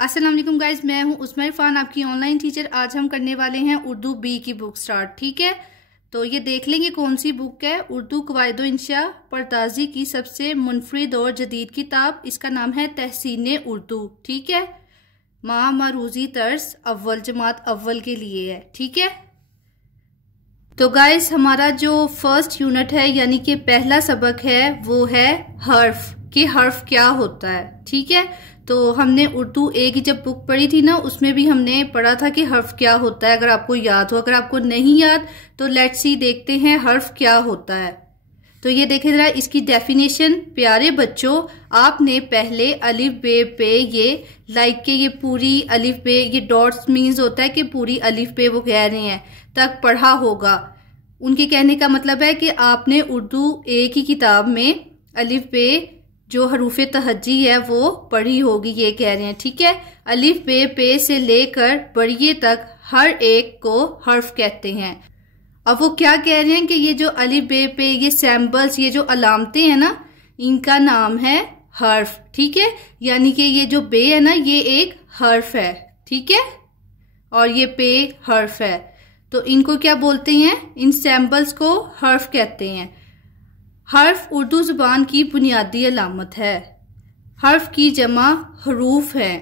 अस्सलाम वालेकुम गाइज, मैं हूं उस्मा इरफान, आपकी ऑनलाइन टीचर। आज हम करने वाले हैं उर्दू बी की बुक स्टार्ट। ठीक है, तो ये देख लेंगे कौन सी बुक है। उर्दू कवायद इंशा परताजी की सबसे मुनफरिद और जदीद किताब, इसका नाम है तहसीन उर्दू। ठीक है, माँ मारूजी तर्स अव्वल जमात अव्वल के लिए है। ठीक है, तो गाइस हमारा जो फर्स्ट यूनिट है यानी कि पहला सबक है वो है हर्फ, कि हर्फ क्या होता है। ठीक है, तो हमने उर्दू ए की जब बुक पढ़ी थी ना, उसमें भी हमने पढ़ा था कि हर्फ क्या होता है, अगर आपको याद हो। अगर आपको नहीं याद तो लेट्स सी देखते हैं हर्फ क्या होता है। तो ये देखें जरा इसकी डेफिनेशन। प्यारे बच्चों, आपने पहले अलिफ बे पे ये लाइक के ये पूरी अलिफ बे, ये डॉट्स मीन्स होता है कि पूरी अलिफ बे वो कह रहे हैं तक पढ़ा होगा। उनके कहने का मतलब है कि आपने उर्दू ए की किताब में अलिफ बे जो हरूफ तहज्जी है वो पढ़ी होगी, ये कह रहे हैं। ठीक है, अलिफ बे पे से लेकर बड़िए तक हर एक को हर्फ कहते हैं। अब वो क्या कह रहे हैं कि ये जो अलिफ बे पे ये सैम्बल्स, ये जो अलामतें हैं ना, इनका नाम है हर्फ। ठीक है, यानी कि ये जो बे है ना ये एक हर्फ है। ठीक है, और ये पे हर्फ है, तो इनको क्या बोलते हैं? इन सैम्बल्स को हर्फ कहते हैं। हर्फ उर्दू जुबान की बुनियादी अलामत है। हर्फ की जमा हरूफ है,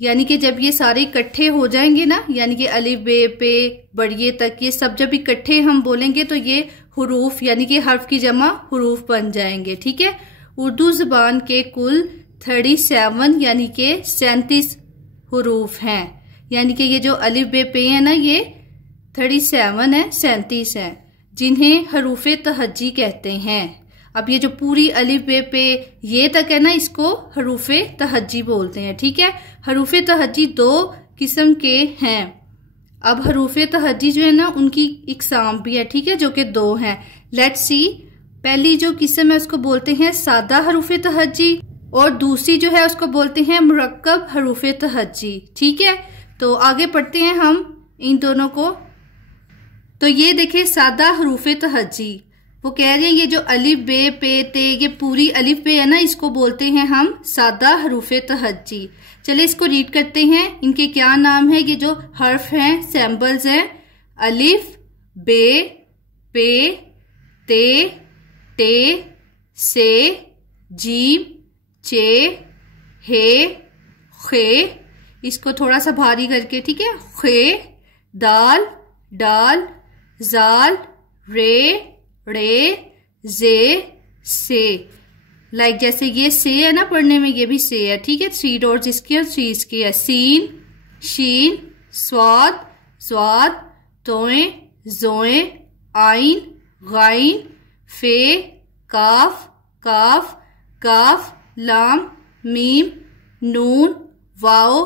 यानी कि जब ये सारे इकट्ठे हो जाएंगे ना, यानी कि अलिफ बे पे बड़िए तक ये सब जब इकट्ठे हम बोलेंगे तो ये हुरूफ यानी कि हर्फ की जमा हुरूफ बन जाएंगे। ठीक है, उर्दू जुबान के कुल 37 यानी कि 37 हुरूफ हैं, यानी कि ये जो अलिफ बे पे है ना ये 37 है, 37 है, जिन्हें हरूफ तहज्जी कहते हैं। अब ये जो पूरी अलिफ बे पे ये तक है ना, इसको हरूफ तहज्जी बोलते हैं। ठीक है, हरूफ तहज्जी 2 किस्म के हैं। अब हरूफ तहज्जी जो है ना उनकी इकसाम भी है। ठीक है, जो कि 2 हैं। लेट्स सी, पहली जो किस्म है उसको बोलते हैं सादा हरूफ तहज्जी, और दूसरी जो है उसको बोलते हैं मुरक्कब हरूफ तहज्जी। ठीक है, तो आगे पढ़ते हैं हम इन दोनों को। तो ये देखिए सादा हरूफ तहज्जी, वो कह रहे हैं ये जो अलिफ बे पे ते ये पूरी अलिफ बे है ना, इसको बोलते हैं हम सादा हरूफ तहज्जी। चले इसको रीड करते हैं। इनके क्या नाम है? ये जो हर्फ हैं, सैम्बल्स हैं, अलिफ बे पे ते टे से जीम चे हे खे, इसको थोड़ा सा भारी करके, ठीक है, खे दाल डाल जाल रे रे जे से, लाइक जैसे ये से है ना पढ़ने में, ये भी से है। ठीक है, 3 डॉट्स इसके और 3 इसके है। सीन शीन स्वाद स्वाद तोए जोए आइन गाइन फे काफ काफ काफ लाम मीम नून वाओ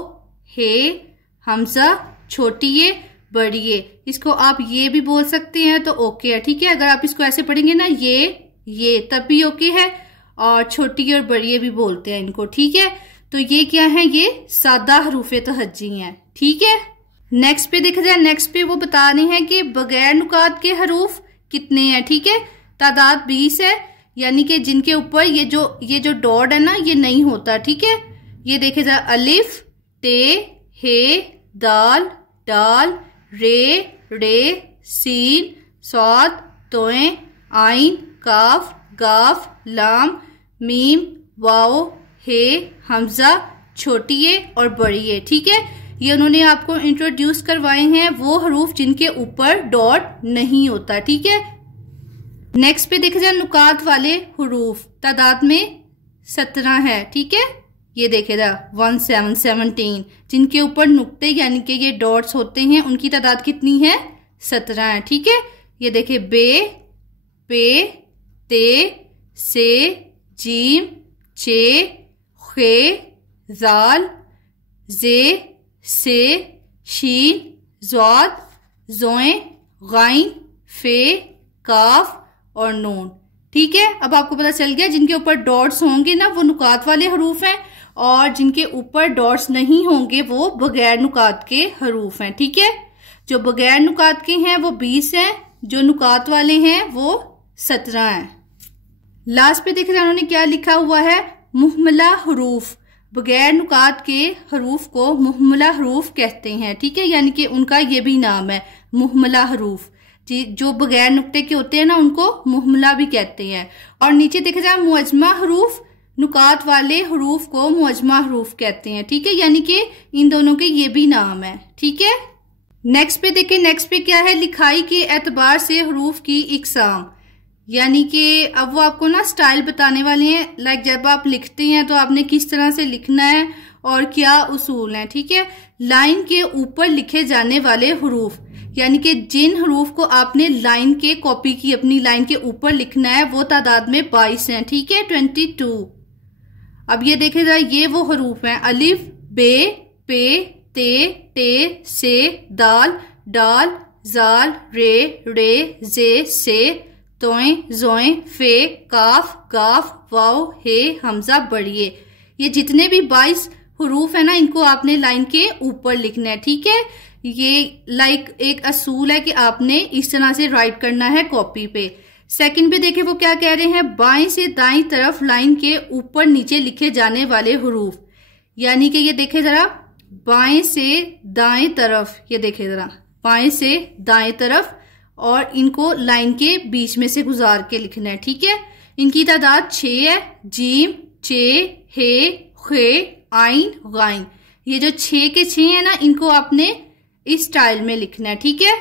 हे हमजा छोटिए बड़िए। इसको आप ये भी बोल सकते हैं तो ओके है। ठीक है, अगर आप इसको ऐसे पढ़ेंगे ना ये तब भी ओके है, और छोटी और बड़िए भी बोलते हैं इनको। ठीक है, तो ये क्या है? ये सादा हरूफ तहज्जी हैं। ठीक है, नेक्स्ट पे देखा जाए, नेक्स्ट पे वो बता रहे हैं कि बगैर नुकात के हरूफ कितने हैं। ठीक है, तादाद 20 है, यानी कि जिनके ऊपर ये जो डॉट है ना ये नहीं होता। ठीक है, ये देखे जाए अलिफ टे हे दाल डाल रे रे सीन स्वाद तोए आइन काफ गाफ लाम मीम वाओ हे हमजा छोटिए और बड़िए। ठीक है, ये उन्होंने आपको इंट्रोड्यूस करवाए हैं वो हरूफ जिनके ऊपर डॉट नहीं होता। ठीक है, नेक्स्ट पे देखा जाए नुकात वाले हुरूफ, तादाद में 17 है। ठीक है, ये देखेगा 17 जिनके ऊपर नुक्ते यानी कि ये डॉट्स होते हैं उनकी तादाद कितनी है? 17 है। ठीक है, ये देखे बे पे ते से जीम चे खे जाल जे से शीन ज़ाद जोए गाइन फे काफ और नून। ठीक है, अब आपको पता चल गया जिनके ऊपर डॉट्स होंगे ना वो नुकात वाले हरूफ हैं, और जिनके ऊपर डॉट्स नहीं होंगे वो बगैर नुकात के हरूफ हैं। ठीक है, जो बगैर नुकात के हैं वो 20 हैं, जो नुकात वाले हैं वो 17 हैं। लास्ट पे देखिए उन्होंने क्या लिखा हुआ है? मुहमला हरूफ, बगैर नुकात के हरूफ को मुहमला हरूफ कहते हैं, ठीक है, यानी कि उनका ये भी नाम है मुहमला हरूफ। जो बगैर नुक्ते के होते हैं ना उनको मुहमला भी कहते हैं। और नीचे देखा जाए मुअज्जमा हरूफ, नुकात वाले हरूफ को मुअज्जमा हरूफ कहते हैं, ठीक है, यानी कि इन दोनों के ये भी नाम है, ठीक है। नेक्स्ट पे देखिए, नेक्स्ट पे क्या है, लिखाई के एतबार से हरूफ की इकसाम, यानी कि अब वो आपको ना स्टाइल बताने वाले हैं। लाइक जब आप लिखते हैं तो आपने किस तरह से लिखना है और क्या उसूल है, ठीक है। लाइन के ऊपर लिखे जाने वाले हरूफ, यानी कि जिन हरूफ को आपने लाइन के कॉपी की अपनी लाइन के ऊपर लिखना है वो तादाद में 22 हैं, ठीक है, 22। अब ये देखे जाए, ये वो हरूफ हैं, अलिफ, बे, पे, ते, टे, से, दाल, डाल, जाल, रे, रे, जे, से, तोए, जोए, फे, काफ, गाफ, वाव, हे, हमजा, बढ़िए। ये जितने भी 22 हरूफ है ना इनको आपने लाइन के ऊपर लिखना है, ठीक है। ये लाइक एक असूल है कि आपने इस तरह से राइट करना है कॉपी पे। सेकंड पे देखे वो क्या कह रहे हैं, बाएं से दाएं तरफ लाइन के ऊपर नीचे लिखे जाने वाले हरूफ, यानी कि ये देखे जरा, बाएं से दाएं तरफ, ये देखे जरा, बाएं से दाएं तरफ, और इनको लाइन के बीच में से गुजार के लिखना है, ठीक है। इनकी तादाद 6 है, जीम, चे, हे, खे, आइन, गाइन। ये जो 6 के 6 है ना इनको आपने इस स्टाइल में लिखना है, ठीक है।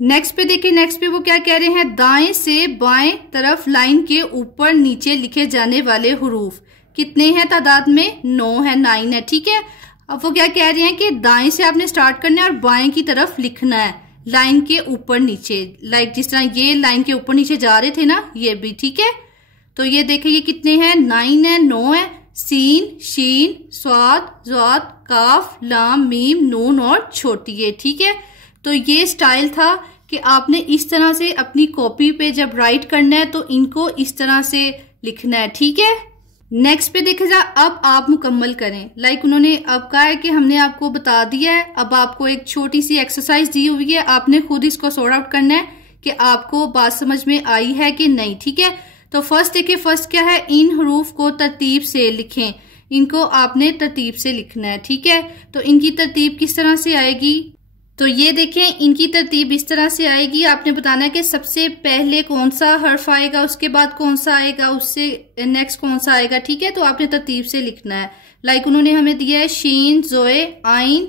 नेक्स्ट पे देखिए, नेक्स्ट पे वो क्या कह रहे हैं, दाएं से बाएं तरफ लाइन के ऊपर नीचे लिखे जाने वाले हरूफ कितने हैं तादाद में, 9 है, 9 है, ठीक है। अब वो क्या कह रहे हैं कि दाएं से आपने स्टार्ट करना है और बाएं की तरफ लिखना है लाइन के ऊपर नीचे, लाइक जिस तरह ये लाइन के ऊपर नीचे जा रहे थे ना, ये भी, ठीक है। तो ये देखिए ये कितने हैं, 9 है, 9 है, सीन, शीन, स्वाद, ज़ाद, काफ, लाम, मीम, नून और छोटी है, ठीक है। तो ये स्टाइल था कि आपने इस तरह से अपनी कॉपी पे जब राइट करना है तो इनको इस तरह से लिखना है, ठीक है। नेक्स्ट पे देखा जाए, अब आप मुकम्मल करें। लाइक उन्होंने अब कहा है कि हमने आपको बता दिया है, अब आपको एक छोटी सी एक्सरसाइज दी हुई है, आपने खुद इसको सॉर्ट आउट करना है कि आपको बात समझ में आई है कि नहीं, ठीक है। तो फर्स्ट देखिए, फर्स्ट क्या है, इन हरूफ को तरतीब से लिखें, इनको आपने तरतीब से लिखना है, ठीक है। तो इनकी तरतीब किस तरह से आएगी, तो ये देखें इनकी तरतीब इस तरह से आएगी, आपने बताना है कि सबसे पहले कौन सा हर्फ आएगा, उसके बाद कौन सा आएगा, उससे नेक्स्ट कौन सा आएगा, ठीक है। तो आपने तरतीब से लिखना है। लाइक उन्होंने हमें दिया है शीन, जोए, आइन,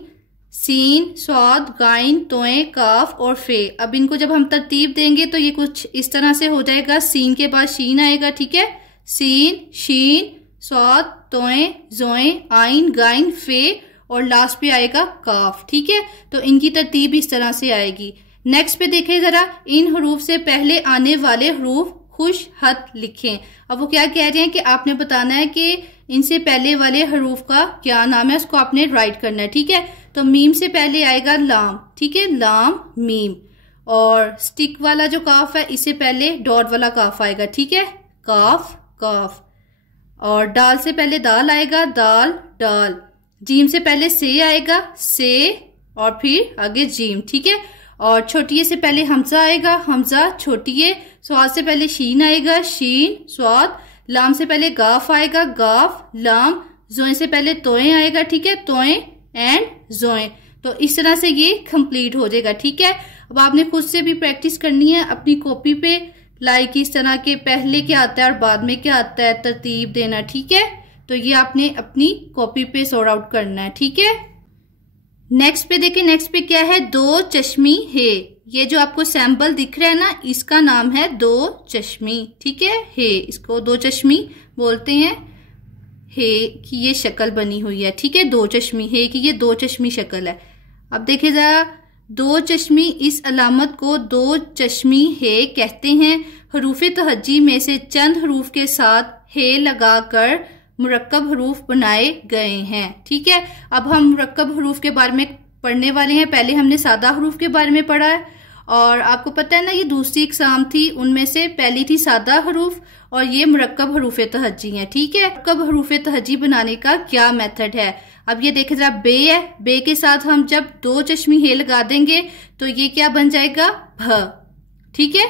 सीन, स्वाद, गाइन, तोए, काफ और फे। अब इनको जब हम तरतीब देंगे तो ये कुछ इस तरह से हो जाएगा, सीन के बाद शीन आएगा, ठीक है, सीन, शीन, स्वाद, तोए, जोए, आइन, गाइन, फे और लास्ट पे आएगा काफ, ठीक है। तो इनकी तरतीब इस तरह से आएगी। नेक्स्ट पे देखें जरा, इन हरूफ से पहले आने वाले हरूफ खुश हत लिखें। अब वो क्या कह रहे हैं कि आपने बताना है कि इनसे पहले वाले हरूफ का क्या नाम है, उसको आपने राइट करना है, ठीक है। तो मीम से पहले आएगा लाम, ठीक है, लाम, मीम, और स्टिक वाला जो काफ है इससे पहले डॉट वाला काफ आएगा, ठीक है, काफ, काफ, और डाल से पहले दाल आएगा, दाल, डाल, जीम से पहले से आएगा, से, और फिर आगे जीम, ठीक है। और छोटी से पहले हमजा आएगा, हमजा, छोटी, स्वाद से पहले शीन आएगा, शीन, स्वाद, लाम से पहले गाफ आएगा, गाफ, लाम, जोए से पहले तोए आएगा, ठीक है, तोए एंड जोए। तो इस तरह से ये कंप्लीट हो जाएगा, ठीक है। अब आपने खुद से भी प्रैक्टिस करनी है अपनी कॉपी पे, लाइक इस तरह के पहले क्या आता है और बाद में क्या आता है, तरतीब देना, ठीक है। तो ये आपने अपनी कॉपी पे सॉर्ट आउट करना है, ठीक है। नेक्स्ट पे देखिए, नेक्स्ट पे क्या है, दो चश्मी है। ये जो आपको सैंपल दिख रहा है ना, इसका नाम है दो चश्मी, ठीक है, इसको दो चश्मी बोलते हैं, है कि ये शक्ल बनी हुई है, ठीक है, दो चश्मी है कि ये दो चश्मी शक्ल है। अब देखिए जरा, दो चश्मी, इस अलामत को दो चश्मी है कहते हैं। हरूफ तहज्जी में से चंद हरूफ के साथ है लगाकर मुरक्कब हरूफ बनाए गए हैं, ठीक है। अब हम मुरक्कब हरूफ के बारे में पढ़ने वाले हैं। पहले हमने सादा हरूफ के बारे में पढ़ा है, और आपको पता है ना ये दूसरी इकसाम थी, उनमें से पहली थी सादा हरूफ और ये मुरक्कब हरूफ तहज्जी है, ठीक है। मुरक्कब हरूफ तहज्जी बनाने का क्या मेथड है, अब ये देखे जरा, बे है, बे के साथ हम जब दो चश्मी हे लगा देंगे तो ये क्या बन जाएगा, भ, ठीक है।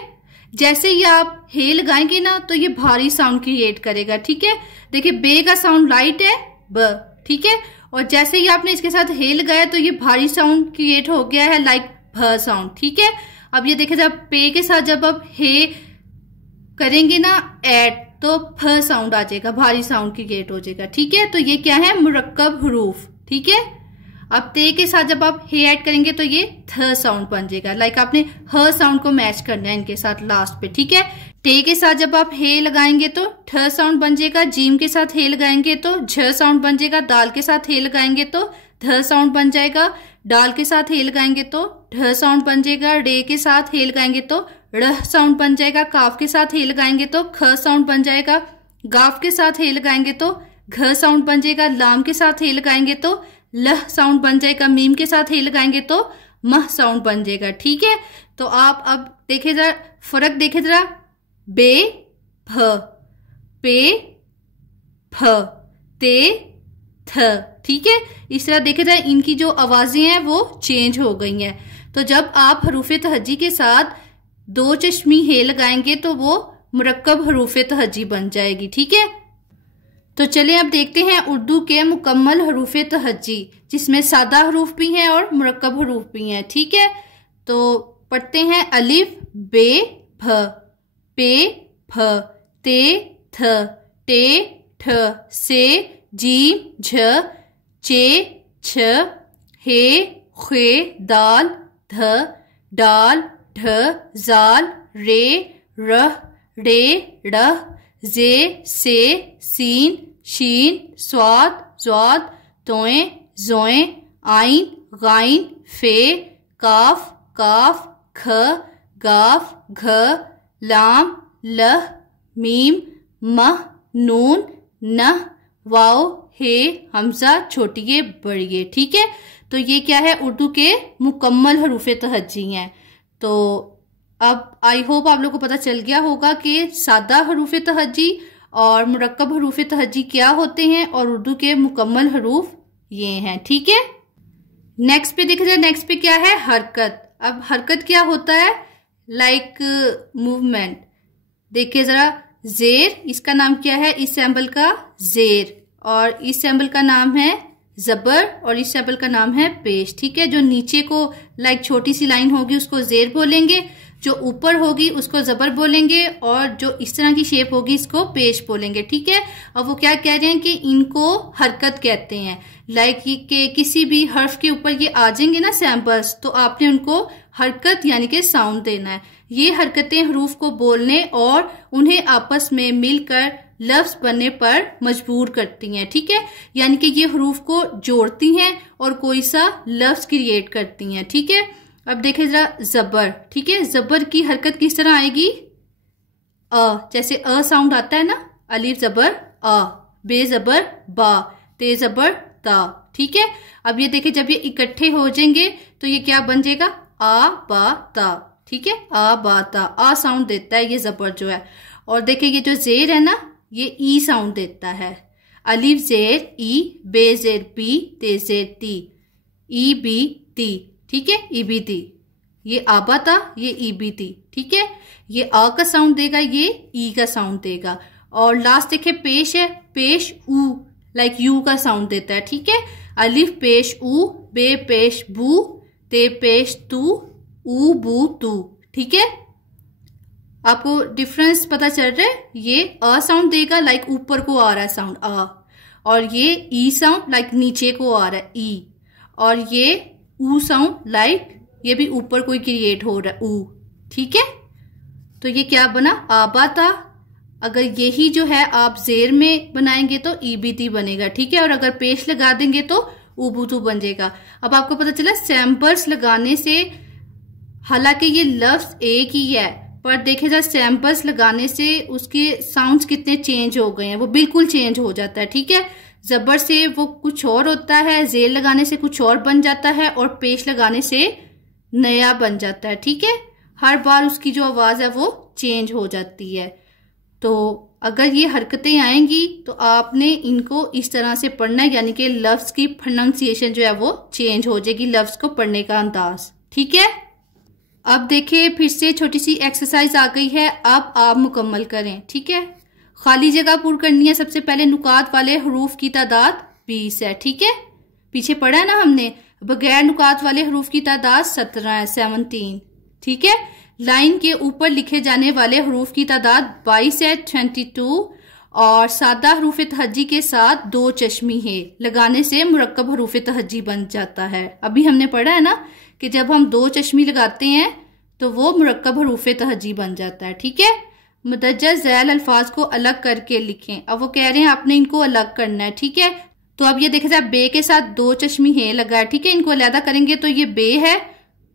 जैसे ही आप हे लगाएंगे ना तो ये भारी साउंड क्रिएट करेगा, ठीक है। देखिए बे का साउंड लाइट है, ब, ठीक है। और जैसे ही आपने इसके साथ हे लगाया तो ये भारी साउंड क्रिएट हो गया है, लाइक भ साउंड, ठीक है। अब ये देखें जब पे के साथ जब आप हे करेंगे ना ऐड, तो फ साउंड आ जाएगा, भारी साउंड क्रिएट हो जाएगा, ठीक है। तो ये क्या है, मुरक्कब हरूफ, ठीक है। अब ते के साथ जब आप हे ऐड करेंगे तो ये थ साउंड बन जाएगा, लाइक आपने ह साउंड को मैच करना है इनके साथ लास्ट पे, ठीक है। टे के साथ जब आप हे लगाएंगे तो ठ साउंड बन जाएगा, जीम के साथ हे लगाएंगे तो झ साउंड बन जाएगा, दाल के साथ हे लगाएंगे तो ध साउंड बन जाएगा, डाल के साथ हे लगाएंगे तो ढ साउंड बन जाएगा, डे के साथ हे लगाएंगे तो ड़ साउंड बन जाएगा, काफ के साथ हे लगाएंगे तो ख साउंड बन जाएगा, गाफ के साथ हे लगाएंगे तो घ साउंड बन जाएगा, लाम के साथ हे लगाएंगे तो लह साउंड बन जाएगा, मीम के साथ हे लगाएंगे तो मह साउंड बन जाएगा, ठीक है। तो आप अब देखे जरा फर्क, देखे जरा, बे भ, पे फ, ते थ, ठीक है। इस तरह देखे जाए इनकी जो आवाजें हैं वो चेंज हो गई हैं। तो जब आप हरूफ तहज्जी के साथ दो चश्मी हे लगाएंगे तो वो मुरक्कब हरूफ तहज्जी बन जाएगी, ठीक है। तो चलिए अब देखते हैं उर्दू के मुकम्मल हरूफ तहज्जी, जिसमें सादा हरूफ भी हैं और मुरक्कब हरूफ भी हैं, ठीक है। तो पढ़ते हैं अलिफ बे भ, पे फ, ते थ, टे ठ, से जीम झ, चे छ, हे खे, दाल ध, डाल ढ, जाल रे रह, रे ड़ह, जे से, सीन शीन, स्वाद ज़्वाद, तोए जोए, आइन गाइन, फे काफ काफ, ख गाफ घ, लाम लह, मीम मह, नून नह, वाओ हे, हमजा छोटिए बड़िए, ठीक है। तो ये क्या है, उर्दू के मुकम्मल हरूफ तहज्जी हैं। तो अब आई होप आप लोगों को पता चल गया होगा कि सादा हरूफ तहज्जी और मुरक्कब हरूफ तहज्जी क्या होते हैं और उर्दू के मुकम्मल हरूफ ये हैं, ठीक है। नेक्स्ट पे देखा जाए, नेक्स्ट पे क्या है, हरकत। अब हरकत क्या होता है, लाइक मूवमेंट। देखिए जरा, जेर, इसका नाम क्या है, इस सैम्बल का जेर, और इस सैम्बल का नाम है जबर, और इस सैम्बल का नाम है पेश, ठीक है। जो नीचे को लाइक छोटी सी लाइन होगी उसको जेर बोलेंगे, जो ऊपर होगी उसको जबर बोलेंगे, और जो इस तरह की शेप होगी इसको पेश बोलेंगे, ठीक है। अब वो क्या कह रहे हैं कि इनको हरकत कहते हैं, लाइक ये कि किसी भी हर्फ के ऊपर ये आ जाएंगे ना सैम्पल्स, तो आपने उनको हरकत यानी कि साउंड देना है। ये हरकतें हरूफ को बोलने और उन्हें आपस में मिलकर लफ्ज बनने पर मजबूर करती हैं, ठीक है। यानी कि ये हरूफ को जोड़ती हैं और कोई सा लफ्ज क्रिएट करती हैं, ठीक है। अब देखें जरा जबर, ठीक है। जबर की हरकत किस तरह आएगी, अ, जैसे अ साउंड आता है ना, अलिफ जबर अ, बे जबर बा, ते जबर ता, ठीक है। अब ये देखें जब ये इकट्ठे हो जाएंगे तो ये क्या बन जाएगा, आ बा ता, ठीक है। आ बा ता, आ साउंड देता है ये जबर जो है। और देखें ये जो जेर है ना, ये ई साउंड देता है, अलिफ जेर ई, बे जेर बी, ते जेर ती, ई बी ती, ठीक है, ईबीती। ये आबाता, ये ईबीती, ठीक है। ये आ का साउंड देगा, ये ई का साउंड देगा। और लास्ट देखे पेश है, पेश ऊ, लाइक यू का साउंड देता है, ठीक है। अलिफ पेश ऊ, बे पेश बू, ते पेश तू, ऊ बू तू, ठीक है। आपको डिफरेंस पता चल रहा है, ये अ साउंड देगा, लाइक ऊपर को आ रहा है साउंड आ, और ये ई साउंड लाइक नीचे को आ रहा है ई, और ये ऊ साउंड लाइक ये भी ऊपर कोई क्रिएट हो रहा है ऊ, ठीक है। तो ये क्या बना, आबाता। अगर यही जो है आप जेर में बनाएंगे तो ईबीती बनेगा, ठीक है। और अगर पेश लगा देंगे तो उबूतू बन जाएगा। अब आपको पता चला सैम्पल्स लगाने से, हालांकि ये लफ्ज एक ही है, पर देखे जाए सैम्पल्स लगाने से उसके साउंड्स कितने चेंज हो गए हैं, वो बिल्कुल चेंज हो जाता है, ठीक है। जबर से वो कुछ और होता है, जेर लगाने से कुछ और बन जाता है, और पेश लगाने से नया बन जाता है, ठीक है। हर बार उसकी जो आवाज है वो चेंज हो जाती है। तो अगर ये हरकतें आएंगी तो आपने इनको इस तरह से पढ़ना है, यानी कि लफ्ज की प्रोनाउंसिएशन जो है वो चेंज हो जाएगी, लफ्ज को पढ़ने का अंदाज, ठीक है। अब देखिए फिर से छोटी सी एक्सरसाइज आ गई है, अब आप मुकम्मल करें, ठीक है। खाली जगह पूरी करनी है। सबसे पहले नुकात वाले हरूफ की तादाद 20 है। ठीक है, पीछे पढ़ा है ना हमने। बगैर नुकात वाले हरूफ की तादाद 17 है, 17। ठीक है, लाइन के ऊपर लिखे जाने वाले हरूफ की तादाद 22 है, 22। और सादा हरूफ तहज्जी के साथ 2 चश्मी है लगाने से मुरक्कब हरूफ तहज्जी बन जाता है। अभी हमने पढ़ा है ना कि जब हम 2 चश्मी लगाते हैं तो वो मुरक्कब हरूफ तहज्जी बन जाता है। ठीक है, मुदज्जर ज़ैल अल्फाज को अलग करके लिखें। अब वो कह रहे हैं आपने इनको अलग करना है। ठीक है, तो अब ये देखा जाए बे के साथ 2 चश्मी है लगा है। ठीक है, इनको अलहदा करेंगे तो ये बे है,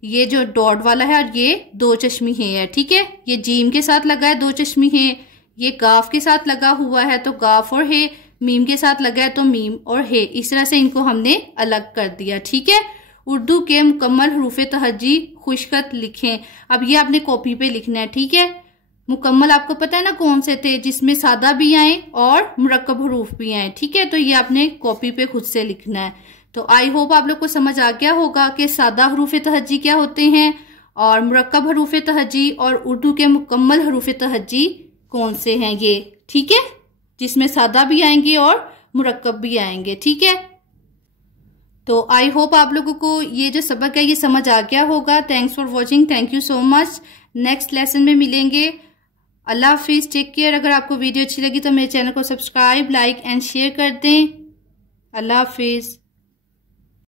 ये जो डॉट वाला है, और ये 2 चश्मी है। ठीक है, ये जीम के साथ लगा है 2 चश्मी है, ये गाफ के साथ लगा हुआ है तो गाफ और है, मीम के साथ लगा है तो मीम और है। इस तरह से इनको हमने अलग कर दिया। ठीक है, उर्दू के मुकम्मल हरूफ तहज्जी खुशखत लिखें। अब ये आपने कॉपी पे लिखना है। ठीक है, मुकम्मल आपको पता है ना कौन से थे, जिसमें सादा भी आए और मुरक्कब हरूफ भी आए। ठीक है, तो ये आपने कॉपी पे खुद से लिखना है। तो आई होप आप लोग को समझ आ गया होगा कि सादा हरूफ तहज्जी क्या होते हैं और मुरक्कब हरूफ तहज्जी, और उर्दू के मुकम्मल हरूफ तहज्जी कौन से हैं ये। ठीक है, जिसमें सादा भी आएंगे और मुरक्कब भी आएंगे। ठीक है, तो आई होप आप लोगों को ये जो सबक है ये समझ आ गया होगा। Thanks for watching, thank you so much. Next lesson में मिलेंगे। अल्लाह हाफिज, टेक केयर। अगर आपको वीडियो अच्छी लगी तो मेरे चैनल को सब्सक्राइब, लाइक एंड शेयर कर दें। अल्लाह हाफिज।